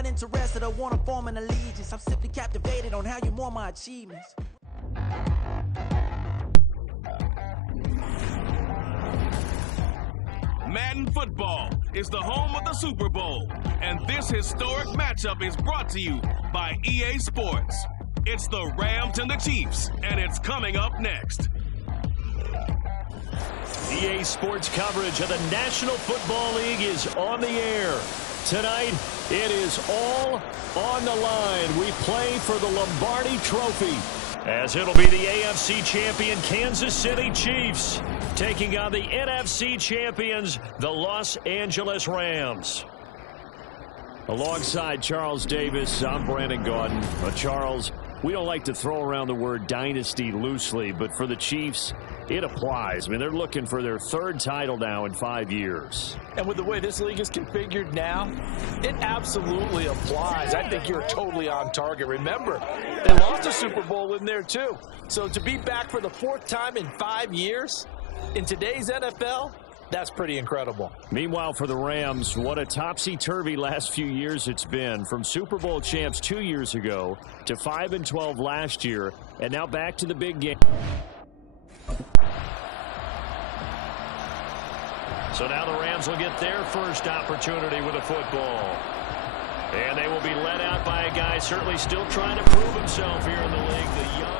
not interested or want to form an allegiance. I'm simply captivated on how you more my achievements. Madden football is the home of the Super Bowl, and this historic matchup is brought to you by EA Sports. It's the Rams and the Chiefs, and it's coming up next. EA Sports coverage of the National Football League is on the air. Tonight, it is all on the line. We play for the Lombardi Trophy, as it'll be the AFC champion Kansas City Chiefs taking on the NFC champions, the Los Angeles Rams. Alongside Charles Davis, I'm Brandon Gaudin. Charles, we don't like to throw around the word dynasty loosely, but for the Chiefs, it applies. I mean, they're looking for their third title now in 5 years. And with the way this league is configured now, it absolutely applies. I think you're totally on target. Remember, they lost a Super Bowl in there too. So to be back for the fourth time in 5 years in today's NFL, that's pretty incredible. Meanwhile, for the Rams, what a topsy-turvy last few years it's been. From Super Bowl champs 2 years ago to 5-12 last year, and now back to the big game. So now the Rams will get their first opportunity with a football. And they will be led out by a guy certainly still trying to prove himself here in the league, the young.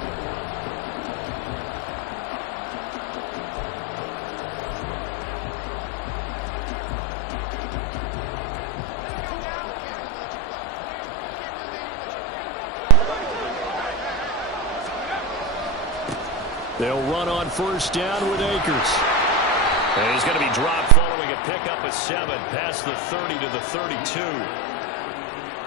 They'll run on first down with Akers. And he's going to be dropped following a pickup of 7 past the 30 to the 32.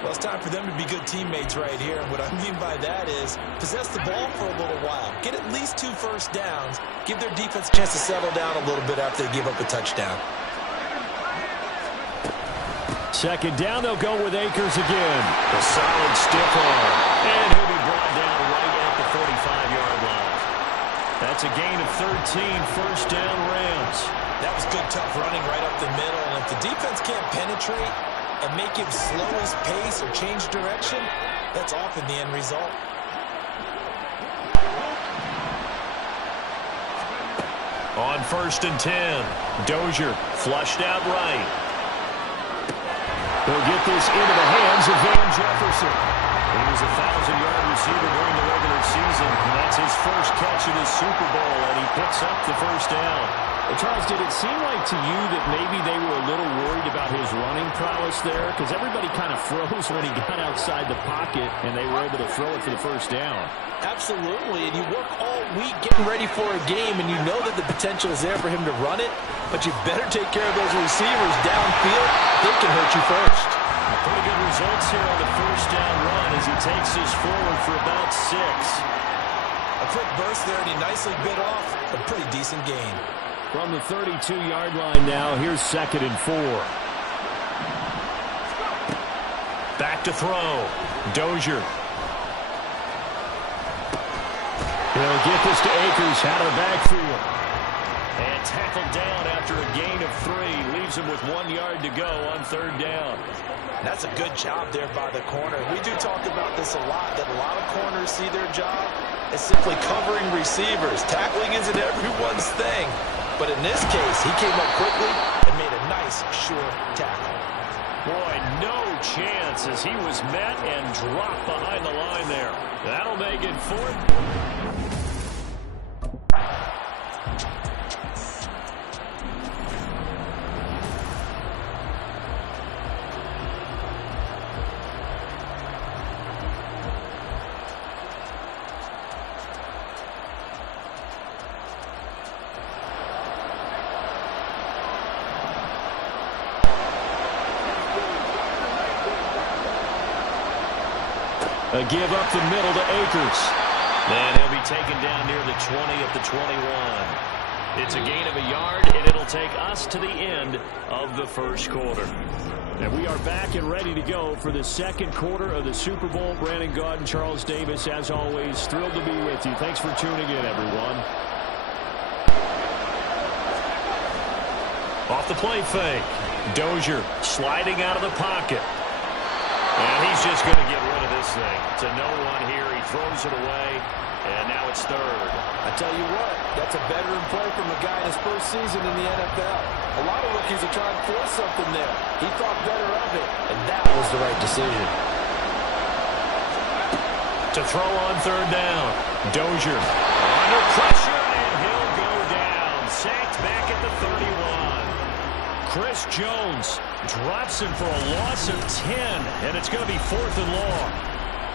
Well, it's time for them to be good teammates right here. And what I mean by that is possess the ball for a little while. Get at least 2 first downs. Give their defense a chance to settle down a little bit after they give up a touchdown. Second down, they'll go with Akers again. A solid stiff arm. And he'll be brought down right at the 45-yard line. That's a gain of 13, first down Rams. That was good, tough running right up the middle. And if the defense can't penetrate and make him slow his pace or change direction, that's often the end result. On first and 10, Dozier flushed out right. They'll get this into the hands of Van Jefferson. He was a 1,000-yard receiver during the regular season. And that's his first catch of the Super Bowl, and he picks up the first down. Well, Charles, did it seem like to you that maybe they were a little worried about his running prowess there? Because everybody kind of froze when he got outside the pocket, and they were able to throw it for the first down. Absolutely, and you work all week getting ready for a game, and you know that the potential is there for him to run it, but you better take care of those receivers downfield. They can hurt you first. Pretty good results here on the first down run as he takes this forward for about 6. A quick burst there, and he nicely bit off a pretty decent gain. From the 32-yard line now, here's 2nd and 4. Back to throw. Dozier. He'll get this to Akers out of the backfield. And tackled down after a gain of 3. Leaves him with 1 yard to go on 3rd down. That's a good job there by the corner. We do talk about this a lot, that a lot of corners see their job as simply covering receivers. Tackling isn't everyone's thing. But in this case, he came up quickly and made a nice, sure tackle. Boy, no chance as he was met and dropped behind the line there. That'll make it 4th. A give up the middle to Akers. And he'll be taken down near the 20 at the 21. It's a gain of a yard, and it'll take us to the end of the first quarter. And we are back and ready to go for the second quarter of the Super Bowl. Brandon Gaudin, Charles Davis, as always, thrilled to be with you. Thanks for tuning in, everyone. Off the play fake. Dozier sliding out of the pocket. And thing. To no one here. He throws it away, and now it's third. I tell you what, that's a veteran play from a guy in his first season in the NFL. A lot of rookies are trying to force something there. He thought better of it, and that was the right decision. To throw on third down. Dozier under pressure, and he'll go down. Sacked back at the 31. Chris Jones drops him for a loss of 10, and it's going to be 4th and long.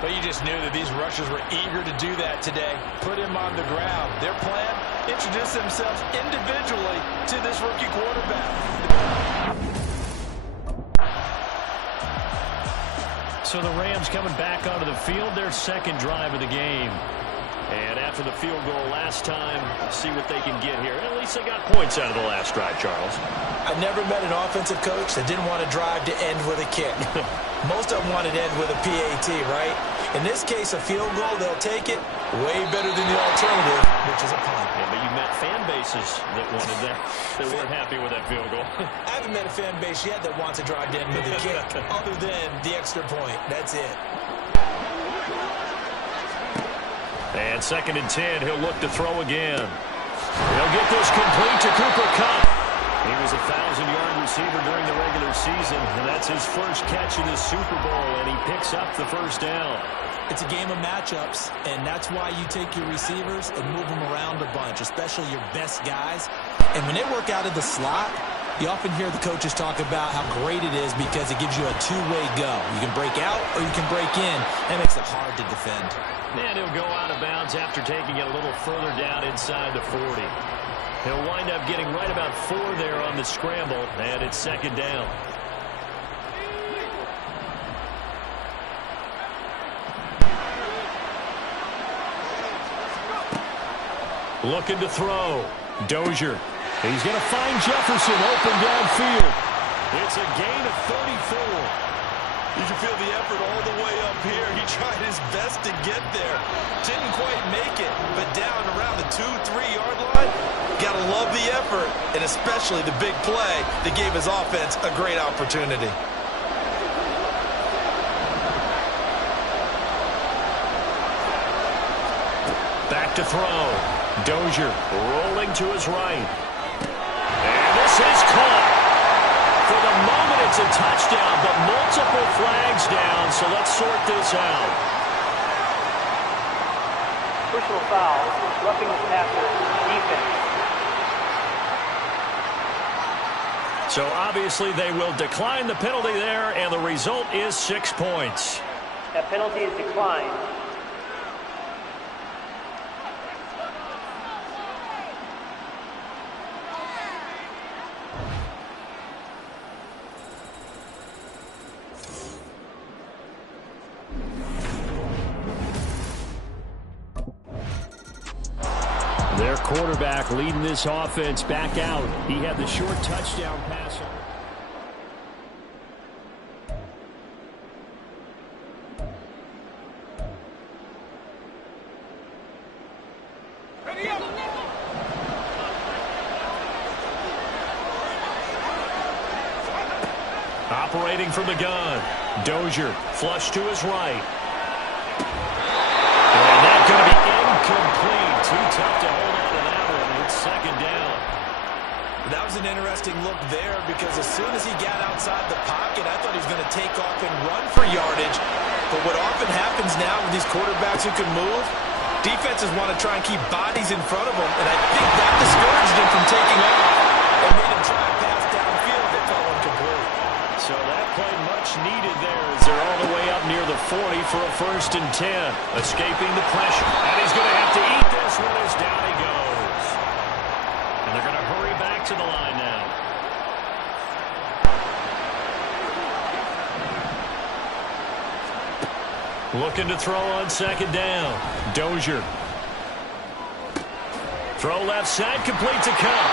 But you just knew that these rushers were eager to do that today. Put him on the ground. Their plan, introduce themselves individually to this rookie quarterback. So the Rams coming back onto the field, their second drive of the game. And after the field goal last time, see what they can get here. At least they got points out of the last drive, Charles. I never met an offensive coach that didn't want to drive to end with a kick. Most of them wanted to end with a PAT, right? In this case, a field goal, they'll take it. Way better than the alternative, which is a punt. Yeah, but you met fan bases that wanted that, that weren't happy with that field goal. I haven't met a fan base yet that wants to drive to end with a kick, other than the extra point. That's it. And 2nd and 10, he'll look to throw again. He'll get this complete to Cooper Kupp. He was a 1,000-yard receiver during the regular season, and that's his first catch in this Super Bowl, and he picks up the first down. It's a game of matchups, and that's why you take your receivers and move them around a bunch, especially your best guys. And when they work out of the slot, you often hear the coaches talk about how great it is because it gives you a two-way go. You can break out or you can break in. That makes it hard to defend. And he'll go out of bounds after taking it a little further down inside the 40. He'll wind up getting right about 4 there on the scramble, and it's 2nd down. Looking to throw. Dozier. He's going to find Jefferson open downfield. It's a gain of 34. You can feel the effort all the way up here. He tried his best to get there. Didn't quite make it, but down around the 2-3-yard line, gotta love the effort, and especially the big play that gave his offense a great opportunity. Back to throw. Dozier rolling to his right. And this is caught. For the moment, it's a touchdown, but multiple flags down, so let's sort this out. Personal foul, roughing the passer, defense. So obviously they will decline the penalty there, and the result is 6 points. That penalty is declined. Their quarterback leading this offense back out. He had the short touchdown pass. Operating from the gun. Dozier flush to his right. And that's going to be incomplete. Too tough to hold on to that one. It's 2nd down. That was an interesting look there because as soon as he got outside the pocket, I thought he was going to take off and run for yardage. But what often happens now with these quarterbacks who can move, defenses want to try and keep bodies in front of them, and I think that discouraged him from taking off and made him try and pass downfield that fell incomplete. So that play much needed there as they're all the way up near the 40 for a 1st and 10. Escaping the pressure. And he's going to have to eat this one as down he goes. And they're going to hurry back to the line now. Looking to throw on 2nd down. Dozier. Throw left side, complete to Kupp.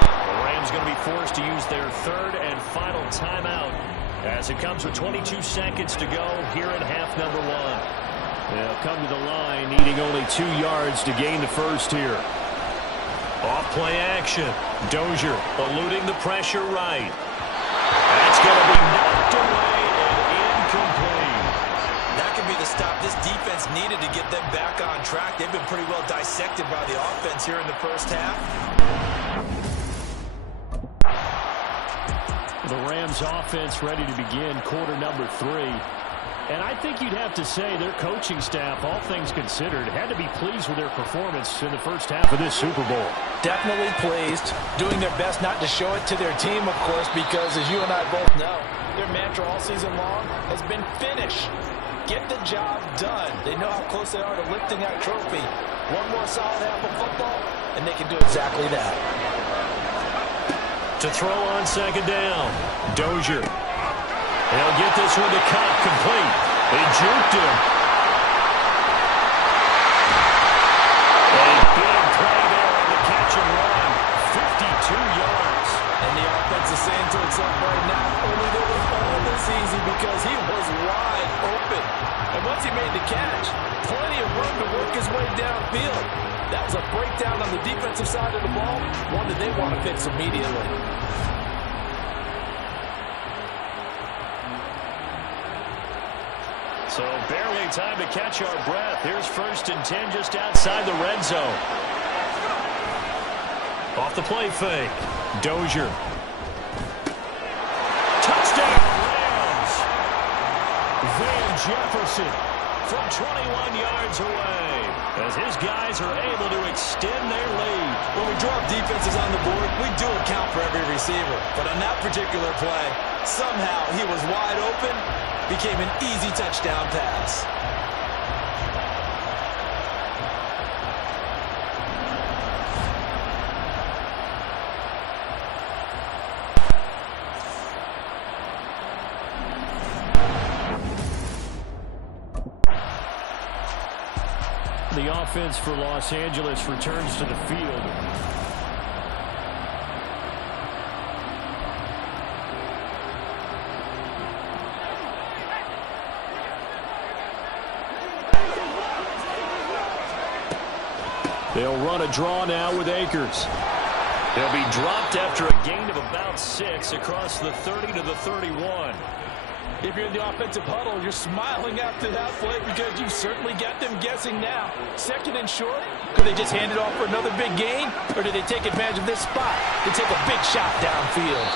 The Rams going to be forced to use their 3rd and final timeout as it comes with 22 seconds to go here in half number 1. They'll come to the line needing only 2 yards to gain the first here. Off play action. Dozier eluding the pressure right. That's going to be knocked away and incomplete. here in the first half. The Rams offense ready to begin quarter number 3. And I think you'd have to say their coaching staff, all things considered, had to be pleased with their performance in the first half of this Super Bowl. Definitely pleased, doing their best not to show it to their team, of course, because as you and I both know, their mantra all season long has been finish. Get the job done. They know how close they are to lifting that trophy. One more solid half of football, and they can do exactly that. To throw on second down, Dozier. He'll get this one to Cup complete. He juked him. A big play there on the catch and run. 52 yards. And the offense is saying to itself right now, only they was all this easy because he was wide open. And once he made the catch, plenty of room to work his way downfield. That was a breakdown on the defensive side of the ball, one that they want to fix immediately. So barely time to catch our breath. Here's 1st and 10 just outside the red zone. Off the play fake. Dozier. Touchdown Rams. Van Jefferson from 21 yards away as his guys are able to extend their lead. When we drop defenses on the board, we do account for every receiver. But on that particular play, somehow he was wide open, became an easy touchdown pass. The offense for Los Angeles returns to the field. They'll run a draw now with Akers. They'll be dropped after a gain of about 6 across the 30 to the 31. If you're in the offensive huddle, you're smiling after that play because you certainly got them guessing now. 2nd and short, do they just hand it off for another big gain, or do they take advantage of this spot to take a big shot downfield?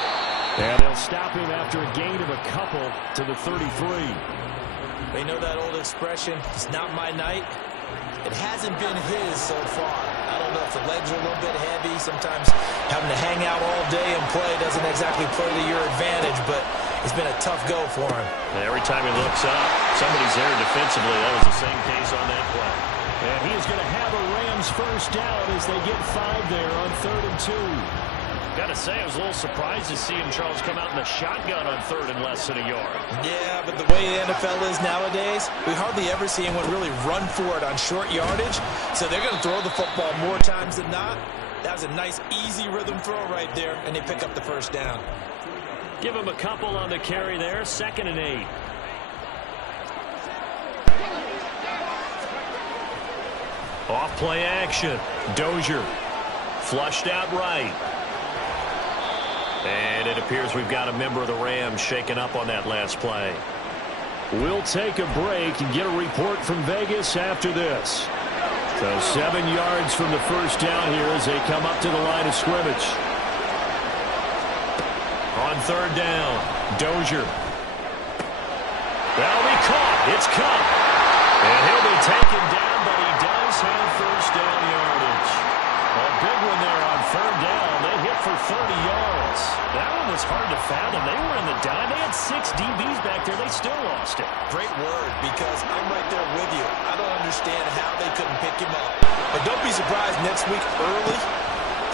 And they'll stop him after a gain of a couple to the 33. They know that old expression, it's not my night. It hasn't been his so far. I don't know if the legs are a little bit heavy. Sometimes having to hang out all day and play doesn't exactly play to your advantage, but it's been a tough go for him. And every time he looks up, somebody's there defensively. That was the same case on that play. And he is going to have a Rams first down as they get 5 there on 3rd and 2. Got to say, I was a little surprised to see him, Charles, come out in the shotgun on 3rd and less than a yard. Yeah, but the way the NFL is nowadays, we hardly ever see anyone really run for it on short yardage. So they're going to throw the football more times than not. That was a nice, easy rhythm throw right there, and they pick up the first down. Give him a couple on the carry there. 2nd and 8. Off play action. Dozier. Flushed out right. And it appears we've got a member of the Rams shaken up on that last play. We'll take a break and get a report from Vegas after this. So 7 yards from the first down here as they come up to the line of scrimmage. On 3rd down, Dozier. That'll be caught. It's Cup. And he'll be taken down, but he does have first down yardage. A big one there on 3rd down. They hit for 30 yards. That one was hard to fathom. They were in the dime. They had 6 DBs back there. They still lost it. Great word, because I'm right there with you. I don't understand how they couldn't pick him up. But don't be surprised next week early,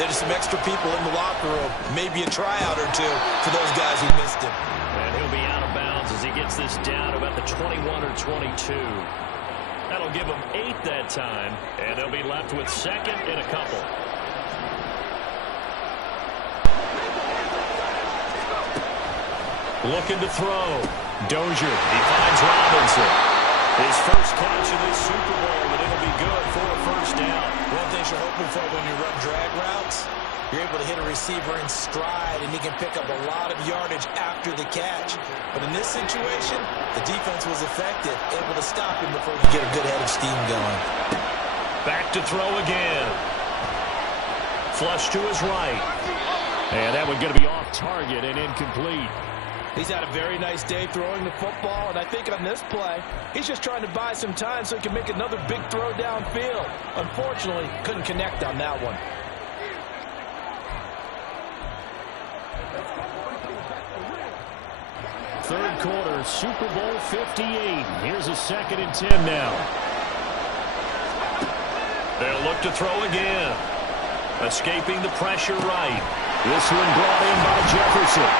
there's some extra people in the locker room. Maybe a tryout or two for those guys who missed him. And he'll be out of bounds as he gets this down about the 21 or 22. That'll give them 8 that time, and they'll be left with 2nd and a couple. Looking to throw. Dozier. He finds Robinson. His first catch of this Super Bowl, and it'll be good for a first down. One thing you're hoping for when you run drag routes, you're able to hit a receiver in stride, and he can pick up a lot of yardage after the catch. But in this situation, the defense was effective, able to stop him before he could get a good head of steam going. Back to throw again. Flush to his right. And that one's going to be off target and incomplete. He's had a very nice day throwing the football, and I think on this play, he's just trying to buy some time so he can make another big throw downfield. Unfortunately, couldn't connect on that one. Third quarter, Super Bowl 58. Here's a 2nd and 10 now. They'll look to throw again. Escaping the pressure right. This one brought in by Jefferson.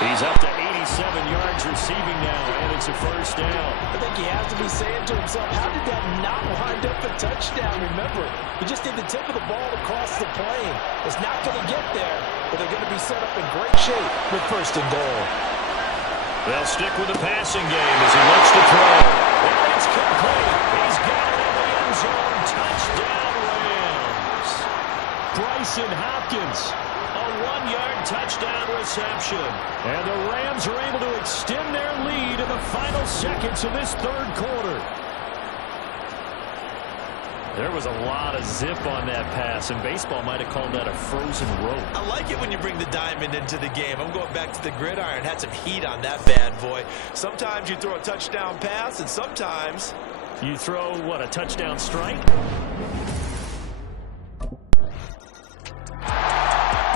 He's up to 87 yards receiving now, and it's a first down. I think he has to be saying to himself, how did that not wind up a touchdown? Remember, he just did the tip of the ball across the plane. It's not going to get there, but they're going to be set up in great shape with 1st and goal. They'll stick with the passing game as he looks to throw. And it's complete. He's got it in the end zone. Touchdown, Rams. Bryson Hopkins, a 1-yard touchdown reception. And the Rams are able to extend their lead in the final seconds of this 3rd quarter. There was a lot of zip on that pass, and baseball might have called that a frozen rope. I like it when you bring the diamond into the game. I'm going back to the gridiron. Had some heat on that bad boy. Sometimes you throw a touchdown pass, and sometimes you throw, what, a touchdown strike? The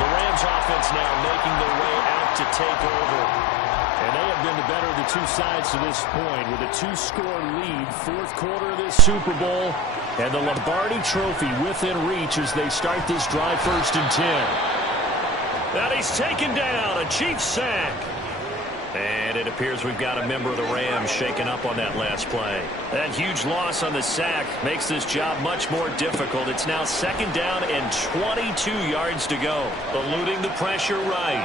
Rams offense now making their way out to take over. And they have been the better of the two sides to this point with a 2-score lead. 4th quarter of this Super Bowl. And the Lombardi Trophy within reach as they start this drive 1st and 10. Now he's taken down, a Chiefs sack. And it appears we've got a member of the Rams shaken up on that last play. That huge loss on the sack makes this job much more difficult. It's now 2nd down and 22 yards to go. Eluding the pressure right.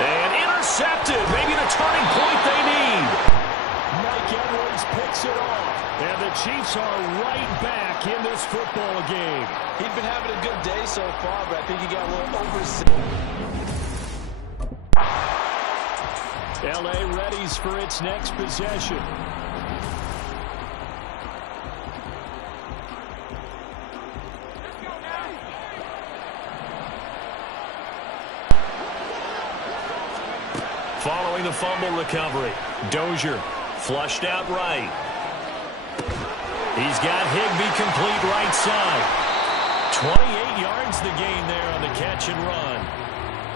And intercepted. Maybe the turning point they need. Mike Edwards picks it off. And the Chiefs are right back in this football game. He'd been having a good day so far, but I think he got a little overzealous. L.A. readies for its next possession. Following the fumble recovery, Dozier flushed out right. He's got Higbee complete right side. 28 yards the gain there on the catch and run.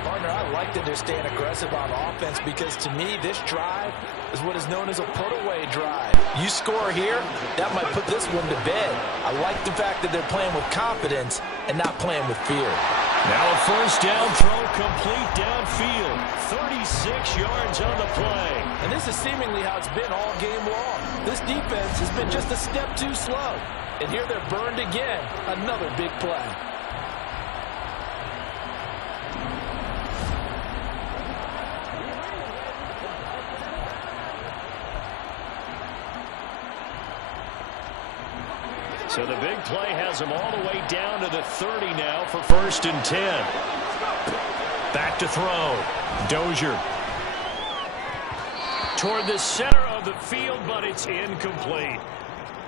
Partner, I like that they're staying aggressive on offense because to me, this drive is what is known as a put-away drive. You score here, that might put this one to bed. I like the fact that they're playing with confidence and not playing with fear. Now a 1st down throw complete downfield. 36 yards on the play. And this is seemingly how it's been all game long. This defense has been just a step too slow. And here they're burned again. Another big play. So the big play has them all the way down to the 30 now for 1st and 10. Back to throw. Dozier. Toward the center of the field, but it's incomplete.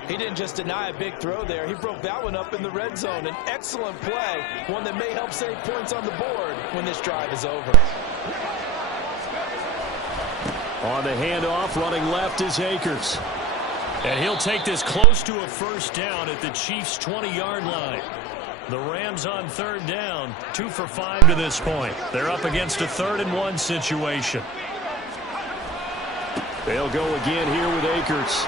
He didn't just deny a big throw there. He broke that one up in the red zone. An excellent play. One that may help save points on the board when this drive is over. On the handoff, running left is Akers. And he'll take this close to a 1st down at the Chiefs' 20-yard line. The Rams on 3rd down, 2 for 5 to this point. They're up against a 3rd and 1 situation. They'll go again here with Akers.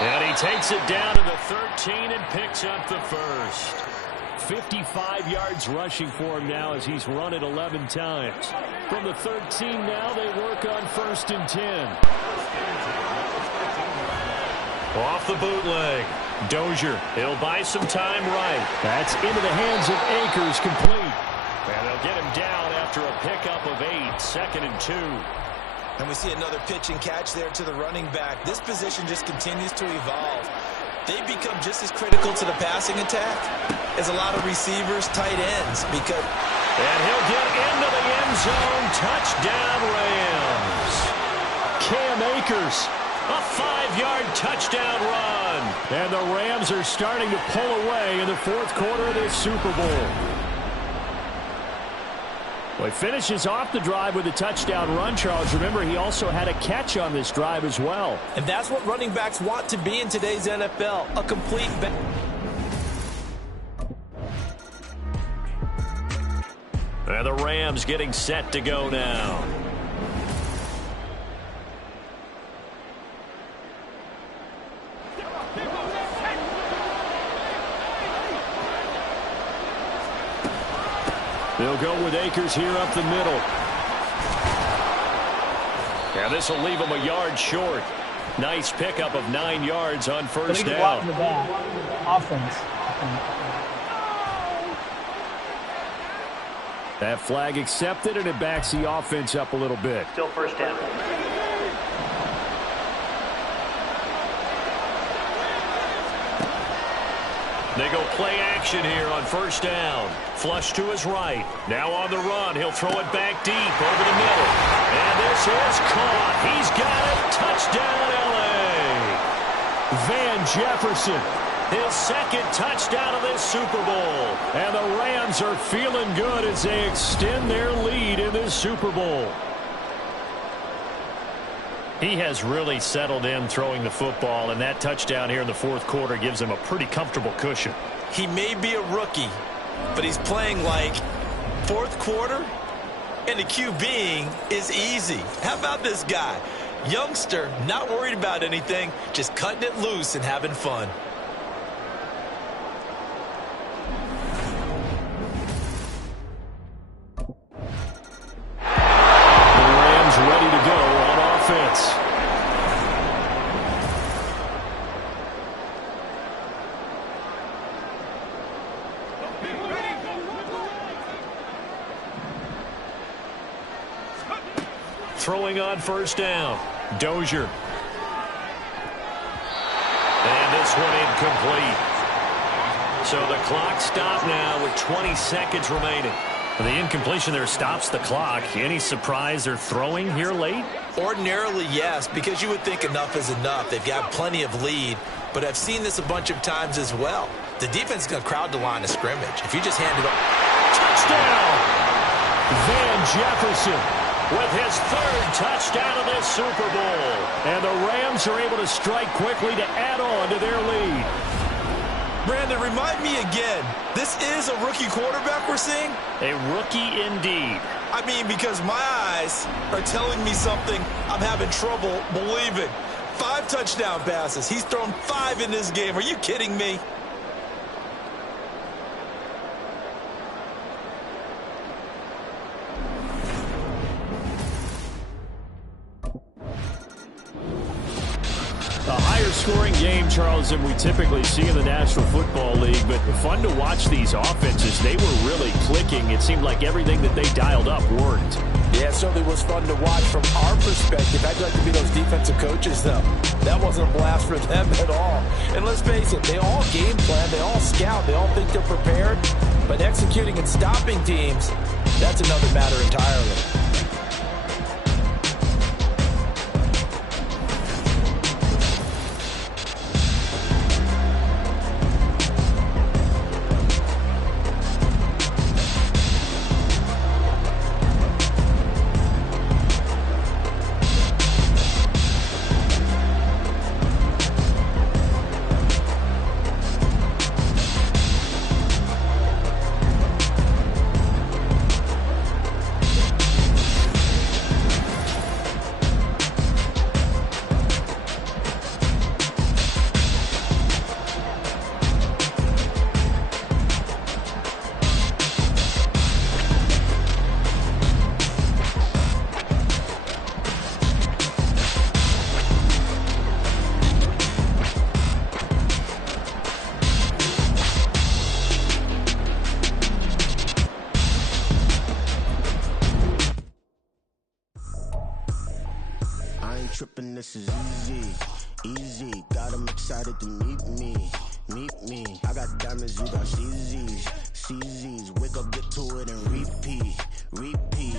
And he takes it down to the 13 and picks up the 1st. 55 yards rushing for him now as he's run it 11 times. From the 13 now, they work on 1st and 10. Off the bootleg. Dozier, he'll buy some time right. That's into the hands of Akers, complete. And they'll get him down after a pickup of 8, 2nd and 2. And we see another pitch and catch there to the running back. This position just continues to evolve. They become just as critical to the passing attack as a lot of receivers, tight ends. And he'll get into the end zone. Touchdown, Rams. Cam Akers A 5-yard touchdown run. And the Rams are starting to pull away in the fourth quarter of this Super Bowl. Well, he finishes off the drive with a touchdown run, Charles. Remember, he also had a catch on this drive as well. And that's what running backs want to be in today's NFL, a complete back. And the Rams getting set to go now. They'll go with Akers here up the middle. And this will leave him a yard short. Nice pickup of 9 yards on first down. Offense. That flag accepted, and it backs the offense up a little bit. Still first down. They go play action here on first down. Flush to his right. Now on the run. He'll throw it back deep over the middle. And this is caught. He's got it. Touchdown, L.A. Van Jefferson. His second touchdown of this Super Bowl. And the Rams are feeling good as they extend their lead in this Super Bowl. He has really settled in throwing the football, and that touchdown here in the fourth quarter gives him a pretty comfortable cushion. He may be a rookie, but he's playing like fourth quarter, and the QBing is easy. How about this guy? Youngster, not worried about anything, just cutting it loose and having fun. The Rams ready to go on offense. Throwing on first down. Dozier. And this one incomplete. So the clock stopped now with 20 seconds remaining. The incompletion there stops the clock. Any surprise they're throwing here late? Ordinarily, yes, because you would think enough is enough. They've got plenty of lead, but I've seen this a bunch of times as well. The defense is going to crowd the line of scrimmage. If you just hand it up. Touchdown! Van Jefferson. With his third touchdown of this Super Bowl. And the Rams are able to strike quickly to add on to their lead. Brandon, remind me again, this is a rookie quarterback we're seeing? A rookie indeed. I mean, because my eyes are telling me something I'm having trouble believing. 5 touchdown passes. He's thrown 5 in this game. Are you kidding me? A higher scoring game, Charles, than we typically see in the National Football League, but fun to watch these offenses. They were really clicking. It seemed like everything that they dialed up worked. Yeah, it certainly was fun to watch from our perspective. I'd like to be those defensive coaches, though. That wasn't a blast for them at all. And let's face it, they all game plan, they all scout, they all think they're prepared. But executing and stopping teams, that's another matter entirely. Tripping, this is easy, easy. Got them excited to meet me. I got diamonds, you got CZs. Wake up, get to it, and repeat. Hey,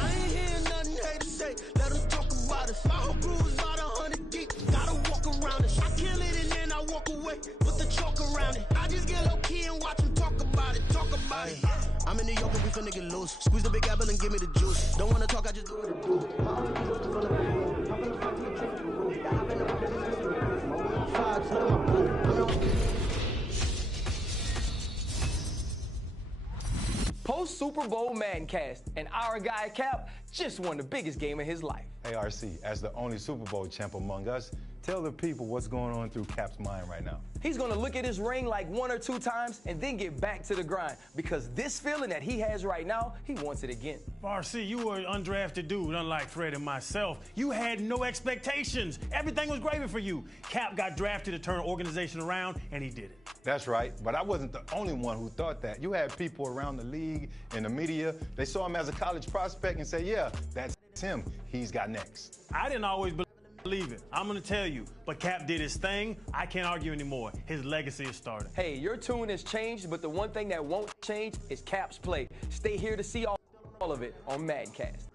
I ain't hearing nothing hate to say. Let them talk about us. My whole crew is about 100. finna get loose. Squeeze the big apple and give me the juice. Don't wanna talk, I just do what it do. Post Super Bowl Maddencast, and our guy Cap just won the biggest game of his life. Hey, RC, as the only Super Bowl champ among us, tell the people what's going on through Cap's mind right now. He's going to look at his ring like 1 or 2 times and then get back to the grind, because this feeling that he has right now, he wants it again. RC, you were an undrafted dude, unlike Fred and myself. You had no expectations. Everything was gravy for you. Cap got drafted to turn an organization around, and he did it. That's right, but I wasn't the only one who thought that. You had people around the league and the media. They saw him as a college prospect and said, yeah, that's him. He's got next. I didn't always believe it. I'm going to tell you. But Cap did his thing. I can't argue anymore. His legacy is starting. Hey, your tune has changed, but the one thing that won't change is Cap's play. Stay here to see all of it on Maddencast.